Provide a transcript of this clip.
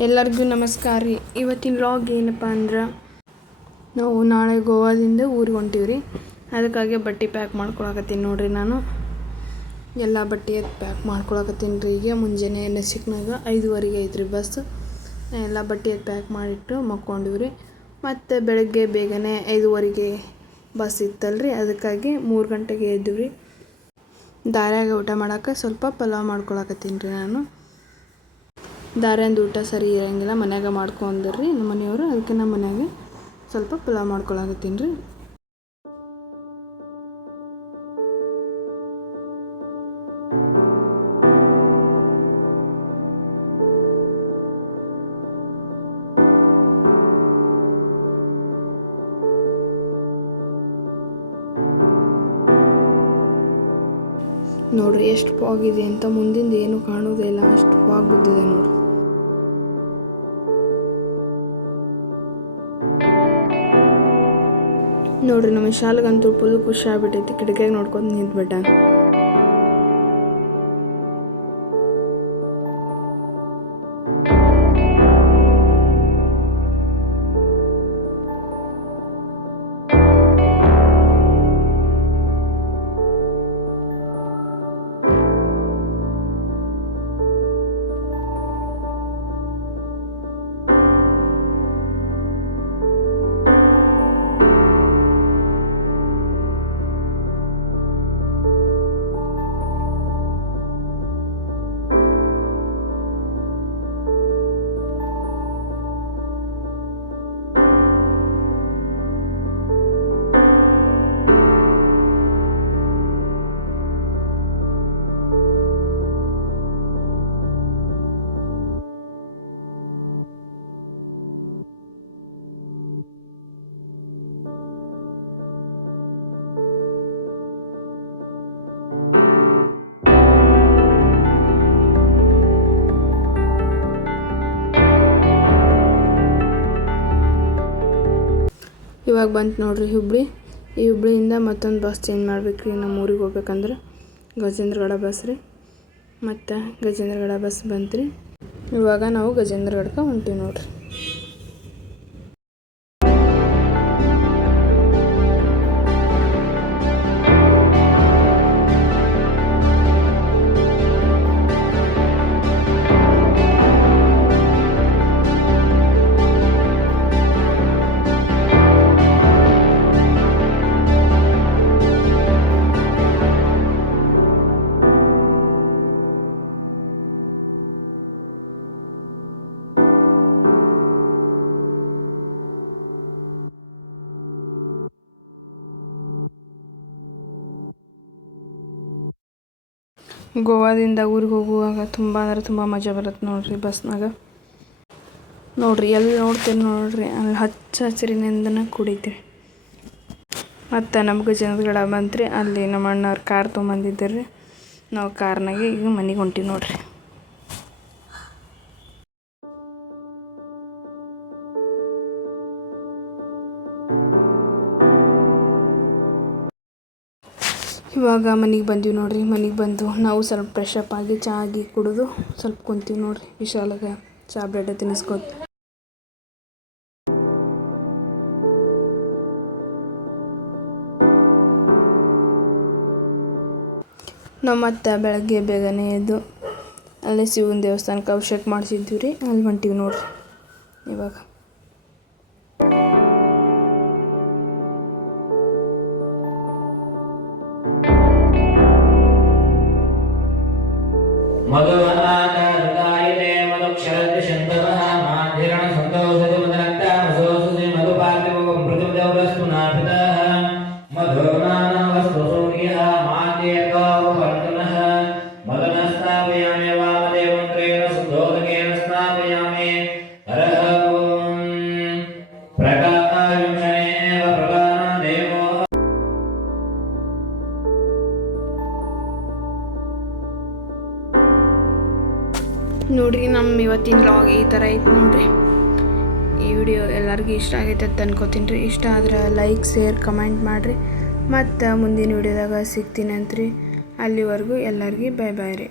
ಎಲ್ಲರಿಗೂ ನಮಸ್ಕಾರ ರೀ. ಇವತ್ತಿನ ವ್ಲಾಗ್ ಏನಪ್ಪ ಅಂದ್ರೆ ನಾವು ನಾಳೆ ಗೋವಾದಿಂದ ಊರಿಗೆ ಹೊಂಟೀವಿ. ಅದಕ್ಕಾಗಿ ಬಟ್ಟೆ ಪ್ಯಾಕ್ ಮಾಡ್ಕೊಳಕತ್ತೀನಿ ನೋಡ್ರಿ. ನಾನು ಎಲ್ಲ ಬಟ್ಟೆ ಪ್ಯಾಕ್ ಮಾಡ್ಕೊಳಕತ್ತೀನಿ ರೀ. ಈಗ ಮುಂಜಾನೆ ನಸಿಕ್ನಾಗ 5:15 ಐತ್ರಿ ಬಸ್. ಎಲ್ಲ ಬಟ್ಟೆ ಪ್ಯಾಕ್ ಮಾಡಿಟ್ಟು ಮಕ್ಕೊಂಡಿವ್ರಿ. ಮತ್ತು ಬೆಳಗ್ಗೆ ಬೇಗನೆ 5:15 ಬಸ್ ಇತ್ತಲ್ರಿ, ಅದಕ್ಕಾಗಿ 3 ಗಂಟೆಗೆ ಎದ್ದಿವ್ರಿ. ದಾರ್ಯಾಗ ಊಟ ಮಾಡೋಕೆ ಸ್ವಲ್ಪ ಪಲಾವ್ ಮಾಡ್ಕೊಳಕತ್ತೀನಿ ರೀ. ನಾನು ದಾರ್ಯಾಂದು ಊಟ ಸರಿ ಇರೋಂಗಿಲ್ಲ, ಮನ್ಯಾಗ ಮಾಡ್ಕೊಂಡ್ರಿ ನಮ್ಮ ಮನೆಯವರು. ಅದಕ್ಕೆ ನಮ್ಮ ಮನ್ಯಾಗೆ ಸ್ವಲ್ಪ ಪಲಾವ್ ಮಾಡ್ಕೊಳಕತ್ತೀನಿ ರೀ. ನೋಡ್ರಿ ಎಷ್ಟು ಫಾಗ್ ಇದೆ ಅಂತ, ಮುಂದಿಂದ ಏನು ಕಾಣೋದೇ ಇಲ್ಲ, ಅಷ್ಟು ಫಾಗ್ ಬಿದ್ದಿದೆ ನೋಡ್ರಿ. ನೋಡ್ರಿ ನಮ್ಮ ಶಾಲೆಗಂತೂ ಫುಲ್ ಖುಷಿ ಆಗ್ಬಿಟ್ಟೈತಿ. ಕಿಟಕಿಯಾಗ ನೋಡ್ಕೊಂಡು ನಿಂತ್ಬಿಟ್ಟ. ಇವಾಗ ಬಂತು ನೋಡ್ರಿ ಹುಬ್ಳಿ. ಈ ಹುಬ್ಳಿಯಿಂದ ಮತ್ತೊಂದು ಬಸ್ ಚೇಂಜ್ ಮಾಡ್ಬೇಕು ರೀ. ನಮ್ಮ ಊರಿಗೆ ಹೋಗ್ಬೇಕಂದ್ರೆ ಗಜೇಂದ್ರಗಡ ಬಸ್ ರೀ. ಮತ್ತು ಗಜೇಂದ್ರಗಡ ಬಸ್ ಬಂತು ರೀ. ಇವಾಗ ನಾವು ಗಜೇಂದ್ರಗಡಕ್ಕೆ ಹೊಂಟೀವಿ ನೋಡ್ರಿ. ಗೋವಾದಿಂದ ಊರಿಗೆ ಹೋಗುವಾಗ ತುಂಬ ಅಂದ್ರೆ ತುಂಬ ಮಜಾ ಬರುತ್ತೆ ನೋಡ್ರಿ ಬಸ್ನಾಗ. ನೋಡ್ರಿ ಎಲ್ಲಿ ನೋಡ್ತೀರಿ ನೋಡ್ರಿ, ಅಲ್ಲಿ ಹಚ್ಚ ಹಸಿರಿನಿಂದನೇ ಕುಡಿತೀರಿ. ಮತ್ತು ನಮ್ಮ ಗಜೇಂದ್ರಗಡ ಬಂತ್ರಿ. ಅಲ್ಲಿ ನಮ್ಮ ಅಣ್ಣವ್ರು ಕಾರ್ ತೊಗೊಂಬಂದಿದ್ದೀರಿ. ನಾವು ಕಾರ್ನಾಗೆ ಈಗ ಮನೆಗೆ ಹೊಂಟೀವಿ ನೋಡ್ರಿ. ಇವಾಗ ಮನೆಗೆ ಬಂದೀವಿ ನೋಡ್ರಿ. ಮನೆಗೆ ಬಂದು ನಾವು ಸ್ವಲ್ಪ ಫ್ರೆಶ್ ಅಪ್ ಆಗಿ ಚಹಾ ಆಗಿ ಕುಡಿದು ಸ್ವಲ್ಪ ಕುಂತೀವಿ ನೋಡ್ರಿ. ವಿಶಾಲಾಗ ಚಹಾ ಬ್ರೆಡ್ ತಿನ್ನಿಸ್ಕೊತ. ನಾವು ಮತ್ತೆ ಬೆಳಗ್ಗೆ ಬೇಗನೆ ಎದ್ದು ಅಲ್ಲೇ ಶಿವನ ದೇವಸ್ಥಾನಕ್ಕೆ ಅಭಿಷೇಕ ಮಾಡಿಸಿದ್ವಿ ರೀ. ಅಲ್ಲಿ ಹೊಂಟೀವಿ ನೋಡ್ರಿ ಇವಾಗ. ನೋಡ್ರಿ ನಮ್ಮ ಇವತ್ತಿನ ವ್ಲಾಗ್ ಈ ಥರ ಐತೆ ನೋಡ್ರಿ. ಈ ವಿಡಿಯೋ ಎಲ್ಲರಿಗೂ ಇಷ್ಟ ಆಗೈತೆ ಅಂತ ಅನ್ಕೋತೀನಿ ರೀ. ಇಷ್ಟ ಆದ್ರೆ ಲೈಕ್, ಶೇರ್, ಕಮೆಂಟ್ ಮಾಡಿರಿ. ಮತ್ತು ಮುಂದಿನ ವಿಡಿಯೋದಾಗ ಸಿಗ್ತೀನಿ ಅಂತ್ರಿ. ಅಲ್ಲಿವರೆಗೂ ಎಲ್ಲರಿಗೂ ಬಾಯ್ ಬಾಯ್ ರೀ.